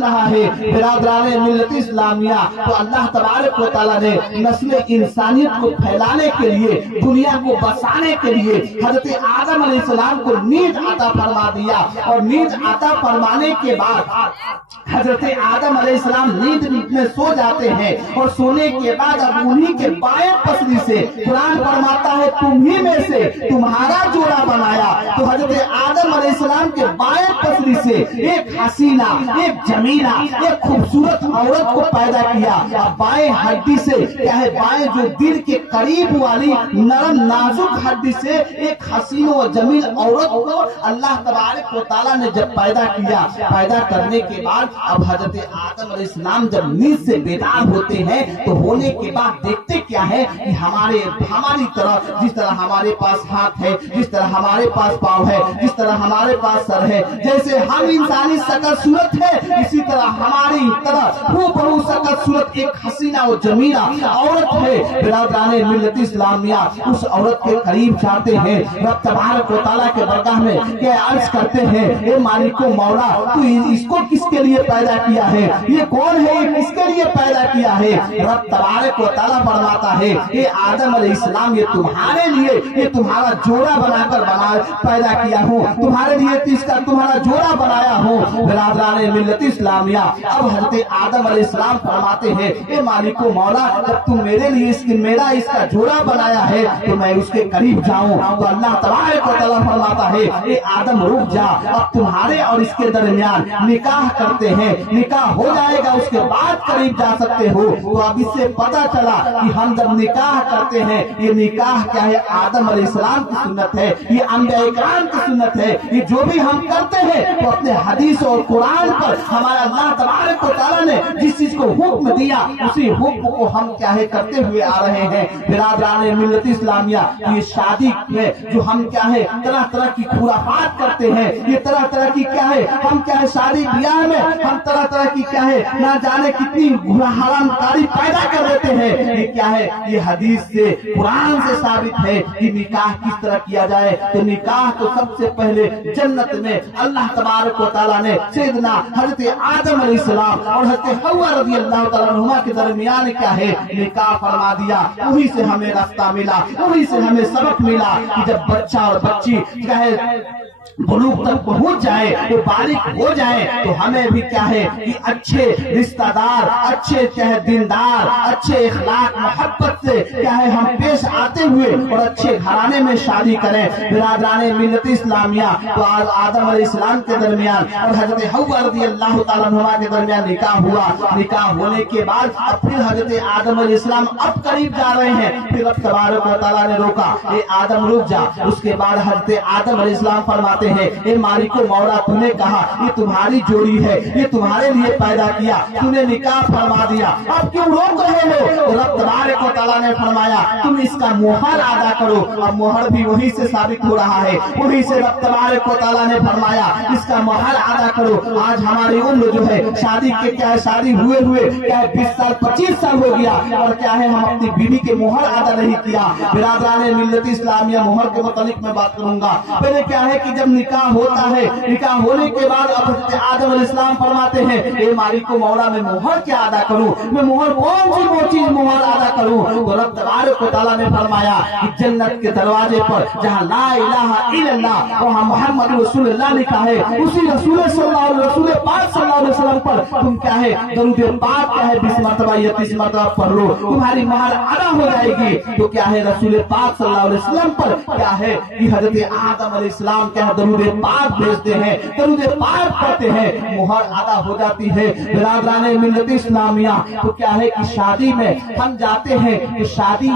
رہا ہے برادران ملت اسلامیہ، تو اللہ تبارک و تعالیٰ نے نسل انسانیت کو پھیلانے کے لیے، دنیا کو بسانے کے لیے حضرت آدم علیہ السلام کو نیند عطا فرما دیا، اور نیند عطا فرمانے کے بعد حضرت آدم علیہ السلام نیند میں سو جاتے ہیں، اور سونے کے بعد اب انہی کے بائیں پسلی سے قرآن فرماتا ہے تمہی میں سے تمہارا جوڑا بنایا۔ تو حضرت آدم علیہ السلام کے بائیں پسلی سے ایک حسینہ، ایک جمیلہ، ایک خوبصورت عورت کو پیدا کیا۔ بائیں ہڈی سے کیا ہے، بائیں جو دل کے قریب والی نرم نازک ہڈی سے ایک حسین و جمیل عورت کو اللہ تبارک و تعالیٰ نے جب پیدا کیا، پیدا کرنے کے بعد اب حضرت آدم علیہ السلام جب نیند سے بیدار ہوتے ہیں تو ہونے کے بعد دیکھتے کیا ہے کہ ہماری طرح، جس طرح ہمارے پاس ہاتھ ہے، جس طرح ہمارے پاس پاؤں ہے، جس طرح ہمارے پاس سر ہے، جیسے ہم انسانی شکل صورت ہے، اسی طرح ہماری طرح ہو شکل صورت ایک حسینہ و جمیلہ عورت ہے۔ برادران ملت اسلامیہ اس عورت کے قریب جاتے ہیں، رب تبارک و تعالیٰ کے برگاہ میں کہ عرض کرتے ہیں اے مالک و مولا، تو اس کو کس کے لیے پیدا کیا ہے، یہ کون ہے، یہ کس کے لیے پیدا کیا ہے؟ رب تبارک و تعالیٰ فرماتا ہے اے آدم علیہ السلام، یہ تمہارے لیے، یہ تمہارا جوڑا بنا کر پیدا کیا ہوں، تمہارے لیے اس کا تمہارا جوڑا بنایا ہوں۔ برادران ملت اسلامیہ اب حضرت آدم علیہ السلام فرماتے ہیں اے مالک و مولا، جب تم میرے لیے میرا اس کا جوڑا بنایا ہے تو میں اس کے قریب جاؤں؟ تو اللہ تبارک و تعالیٰ فرماتا ہے اے آدم رک جا، اب تمہارے اور اس کے درمیان نکاح کرتے ہیں، نکاح ہو جائے گا اس کے بعد قریب جا سکتے ہو۔ تو اب اس سے پتہ چلا کہ ہم جب نکاح کرتے ہیں، یہ نکاح کیا ہے، آدم علیہ السلام کی سنت ہے، یہ انبیاء کرام کی سنت ہے، یہ جو بھی ہم کرتے ہیں تو اپنے حدیث اور قرآن پر ہمارا اللہ تبارک و تعالیٰ نے جس چیز کو حکم دیا اسی حکم کو ہم کیا ہے کرتے ہوئے آ رہے ہیں۔ برادران ملت اسلامیہ یہ شادی میں جو ہم کیا ہے طرح طرح کی خرافات کرتے ہیں، یہ طرح طرح کی کیا ہے، ہم کیا ہے شادی بیاہ میں ہم طرح طرح کی کیا ہے نہ جانے کتنی حرام کاری پیدا کر دیتے ہیں۔ یہ کیا ہے، یہ حدیث سے قرآن سے ثابت ہے کہ نکاح کس طرح کیا جائے۔ تو نکاح تو سب سے پہلے جنت میں اللہ تبارک و تعالیٰ نے سیدنا حضرت آدم علیہ السلام اور حضرت حوا رضی اللہ تعالیٰ عنہما کے درمیان کیا ہے نکاح فرما دیا۔ وہی سے ہمیں راستہ ملا، وہی سے ہمیں سبق ملا کہ جب بچہ اور بچی کیا ہے بلوغ تک پہنچ جائے، وہ بالغ ہو جائے، تو ہمیں بھی کیا ہے کہ اچھے رشتہ دار، اچھے کیا ہے دیندار، اچھے اخلاق محبت سے کیا ہے ہم پیش آتے ہوئے اور اچھے گھرانے میں شادی کریں۔ برادران ملت اسلامیہ تو آدم علیہ السلام کے درمیان اور حضرت حوا رضی اللہ تعالیٰ عنہما کے درمیان نکاح ہوا۔ نکاح ہونے کے بعد اب پھر حضرت آدم علیہ السلام اب قریب جا رہے ہیں، پھر رب تبارک و تعالیٰ نے روکا اے آدم رک جا۔ اس کے بعد حضرت آدم علیہ السلام فرماتے ہیں اے مالک و مولا، تم نے کہا یہ تمہاری جوڑی ہے، یہ تمہارے لیے پیدا کیا، تم نے نکاح فرما دیا، اب کیوں روک رہے ہو؟ رب تبارک و تعالیٰ نے فرمایا تم اس کا مہر ادا کرو۔ اب مہر بھی وہی سے ثابت ہو رہا ہے، وہی سے رب تبارک و تعالیٰ نے فرمایا اس کا مہر ادا کرو۔ آج ہماری عمر جو ہے شادی کے کیا ہے شادی ہوئے کیا ہے 20 سال 25 سال ہو گیا اور کیا ہے ہم اپنی بیوی کے مہر ادا نہیں کیا۔ برادران ملت اسلامیہ مہر کے متعلق میں بات کروں گا۔ پہلے کیا ہے کہ جب نکاح ہوتا ہے، نکاح ہونے کے بعد اب حضرت آدم علیہ السلام فرماتے ہیں اے مالک و مولا، میں مہر کیا ادا کروں، میں مہر کون سی وہ چیز مہر ادا کروں؟ تو رب تبارک و تعالیٰ نے فرمایا کہ جنت کے دروازے پر جہاں لا الہ الا اللہ وہاں محمد رسول اللہ لکھا ہے، اسی رسول رسول پاک صلی اللہ علیہ وسلم پر تم کیا ہے درود پاک کیا ہے 20 مرتبہ یا 30 مرتبہ پڑھ لو، تمہاری مہر ادا ہو جائے گی۔ تو کیا ہے رسول پاک صلی اللہ علیہ وسلم پر کیا ہے کہ حضرت آدم علیہ السلام کیا ہے درود پاک بھیجتے ہیں، درود پاک پڑھتے ہیں، مہر ادا ہو جاتی ہے۔ برادران ملت اسلامیہ تو کیا ہے کہ شادی میں ہم جاتے ہیں کہ شادی